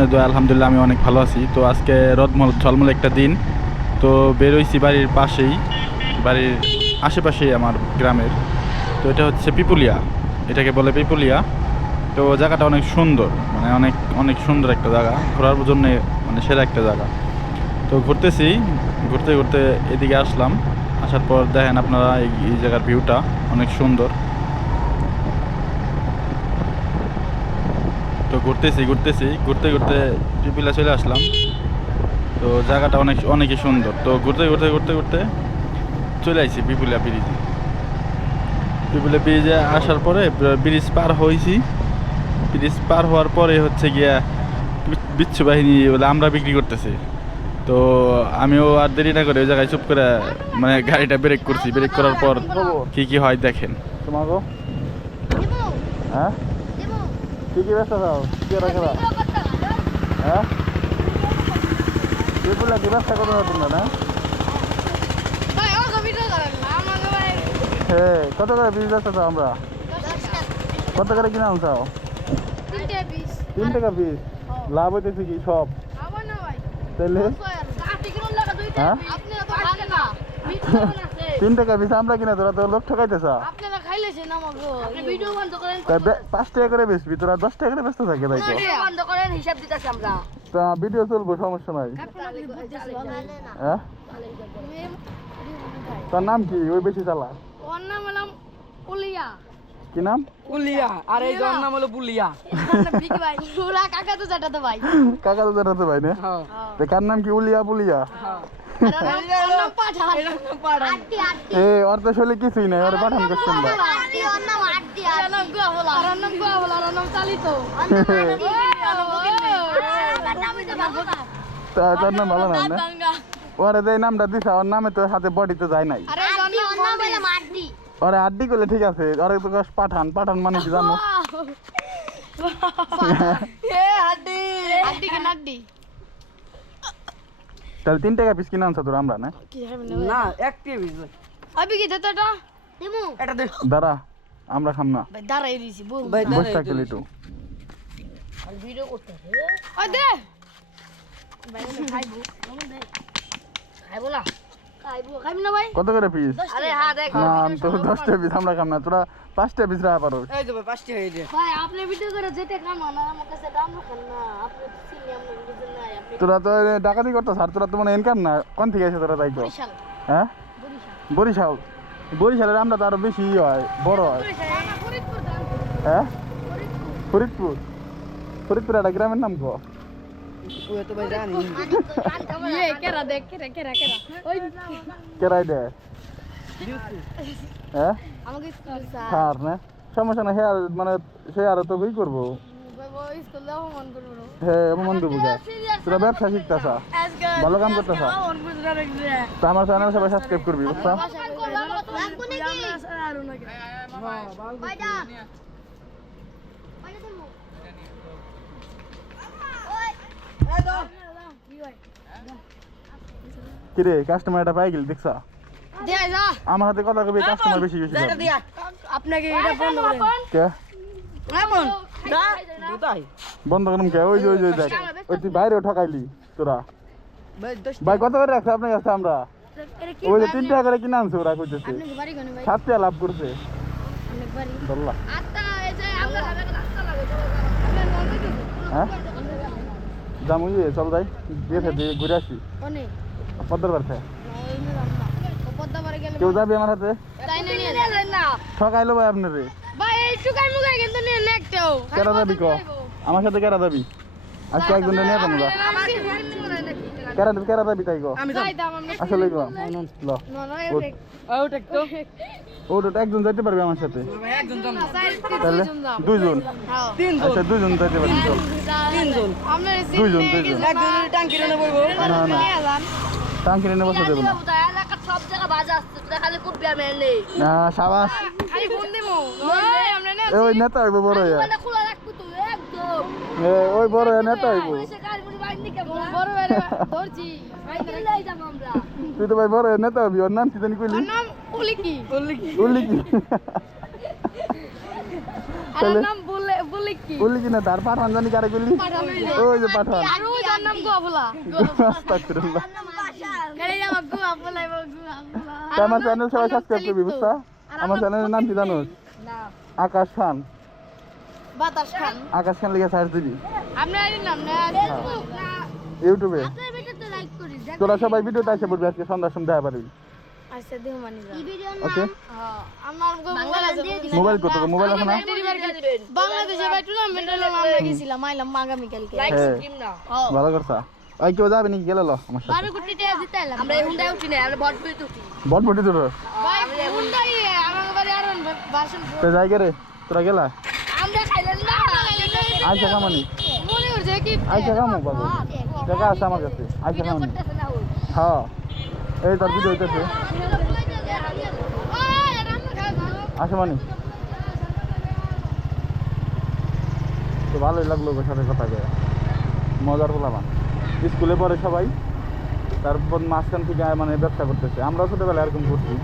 আপনাদের দোয়া আলহামদুলিল্লাহ আমি অনেক ভালো আছি। তো আজকে রদমল ঝলমল একটা দিন। তো বেরোইছি বাড়ির পাশেই, বাড়ির আশেপাশেই আমার গ্রামের। তো এটা হচ্ছে পিপুলিয়া, এটাকে বলে পিপুলিয়া। তো জায়গাটা অনেক সুন্দর, মানে অনেক অনেক সুন্দর একটা জায়গা, ঘোরার জন্য মানে সেরা একটা জায়গা। তো ঘুরতেছি, ঘুরতে ঘুরতে এদিকে আসলাম। আসার পর দেখেন আপনারা এই জায়গার ভিউটা অনেক সুন্দর। তো ঘুরতে ঘুরতে পিপিলা চলে আসলাম। তো জায়গাটা অনেকই সুন্দর। তো ঘুরতে চলে আসছি পিপুলিয়া ব্রিজে আসার পরে ব্রিজ পার হয়েছি। ব্রিজ পার হওয়ার পরে হচ্ছে গিয়া বিচ্ছু বাহিনী বলে আমরা বিক্রি করতেছি। তো আমিও আর দেরি না করে ওই জায়গায় চুপ করে মানে গাড়িটা ব্রেক করছি। ব্রেক করার পর কি হয় দেখেন। তোমাকে হ্যাঁ কি ব্যস্ত থাও হ্যাঁ পিপুলিয়া কি ব্যবসা করো না তোমরা না? হ্যাঁ কত করে পিস ব্যস্ত চাও আমরা? কত করে কিনা চাও? 3 টাকা পিস। লাভ হইতেছে কি সব? তাহলে হ্যাঁ 3 টাকা পিস আমরা কিনা, তোরা তো লোক ঠকাইতেছ। 5 টাকা করে বেচবি, তোরা 10 টাকা করে ব্যস্ত থাকে। তাই তো ভিডিও চলবো, সমস্যা নাই। হ্যাঁ তোর নাম কি? ওই বেশি চালা কি নাম? পুলিয়া। আর এই জন নাম হলো পুলিয়া। কাকা তো জাটাতে ভাই না? তো কার নাম কি? উলিয়া পুলিয়া। এ ওর তো শৈলী কিছুই নাই, ওর পাঠান করছেন না। তার নাম ভালো নাম না? ওরে যে নামটা দিছা, ওর নামে তো হাতে বডি তো যায় নাই। ওরে আড্ডি করলে ঠিক আছে, ওরে তো পাঠান। পাঠান মানে কি জানো? তাহলে 3 টাকা পিস কিনে আনছো তোর আমরা না? না এক টিভি এটা দে দাঁড়া, আমরা খাম না। ভাই বস থাকতে একটু। কত করে পিস? না তো 10 টাকা পিস আমরা খাম না, তোরা 5 টাকা পিস রাখা পারো। এই তো ভাই 5টি হয়ে যায়। তোরা তো ডাকাতি করতো স্যার, তোরা তো মনে ইনকাম না। কোন থেকে এসে তোরা তাই তো? হ্যাঁ বরিশাল। বরিশালের আমরা তো আরো বেশি হয়, বড় হয়। হ্যাঁ ফরিদপুর একটা গ্রামের নাম কো? তুই তো ভাই জানি কেরাই দে। হ্যাঁ স্যার না সমস্যা না, হ্যাঁ মানে সে আরো তো বই করবো। হ্যাঁ অপমান করবো। তোরা ব্যবসা শিখতেছা, ভালো কাম করতেছা। তো আমার চ্যানেল সবাই সাবস্ক্রাইব করবি, বুঝছো? কিরে কাস্টমার এটা পাই গেল দেখছ? আমার হাতে কথা কবি, কাস্টমার বেশি বেশি আপনাকে এটা বন্ধ করেন কে এমন দা দুটাই বন্ধ করুম কে? ওই যে দেখ, ওই তুই বাইরেও ঠকাইলি তোরা। ভাই 10 ভাই কত করে রাখছে আপনার কাছে? আমরা ওই যে 3 টাকা করে কিনে আনছে, ওরা কইতেছে 7 টাকা লাভ করছে। ধরলা হ্যাঁ যাম, ওই চল যাই দিয়েছে দিয়ে ঘুরে আসি পদ্মার বাড়তে। কেউ যাবি আমার হাতে? ঠকাইলো ভাই আপনারে। কেরা যাবি ক? আমার সাথে কেরা যাবি? আজকে একজনে নিয়ে তোমরা কেরা যাবি তাই গো? আসলে গো ল ওটা একজন যাইতে পারবে আমার সাথে? একজন জন তাহলে 2 জন। আচ্ছা 2 জন যাইতে পারবি, চল 3 জন 2 জন একজনের টাঙ্কি রেনে বইবো না টাঙ্কি নিয়ে বসে দেবো না। সাবাস ওই নেতা হইব বড়, ওই বড় নেতা হইব। তুই তো ভাই বড় নেতা হবি। ওর নাম কি জানি কইলি? উল্লি কি? বলে কি বললি কি না তার পাঠান জানি কারে বললি ওই যে পাঠান আর ওই যার নাম গোয়াবলা আস্তাগফিরুল্লাহ খালি আমার গোয়াবলা গোয়াবলা তা আমার চ্যানেল সবাই সাবস্ক্রাইব করবি বুঝছা আমার চ্যানেলের নাম কি জানোস না আকাশ খান বাতাস খান আকাশ খান লিখে সার্চ দিবি আমরা এর নাম না ফেসবুক না ইউটিউবে আপনার ভিডিওতে লাইক করি তোরা সবাই ভিডিওতে এসে পড়বি আজকে সন্ধ্যার সময় দেখা পারবি আচ্ছা দেহ মানি এই ভিডিও ওকে আমার মোবাইল আছে মোবাইল কত মোবাইল আছে না বাংলাদেশে ভাই টুর্নামেন্ট হলো আমরা গেছিলাম আইলাম আগামী কালকে হ্যাঁ ভালো করছা ওই কেউ যাবে নাকি গেলে লো আমার সাথে 12 কোটি টাকা দিতে এলাম আমরা হুন্ডাই উঠি না আমরা ভটভটি উঠি বটবটি তোর ভাই হুন্ডাই আমার বাড়ি আর ভাষণ তো যাই গে রে তোরা গেলা আমরা খাইলেন না আইসা কামানি মনে হচ্ছে কি আইসা কামো বাবু টাকা আছে আমার কাছে আইসা কামানি হ্যাঁ এই তোর ভিডিও হইতেছে আসে মানি তো ভালোই লাগলো ওর সাথে কথা কয়ে মজার হলাম স্কুলে পড়ে সবাই তারপর মাঝখান থেকে মানে ব্যবসা করতেছে আমরাও ছোটবেলায় এরকম করছি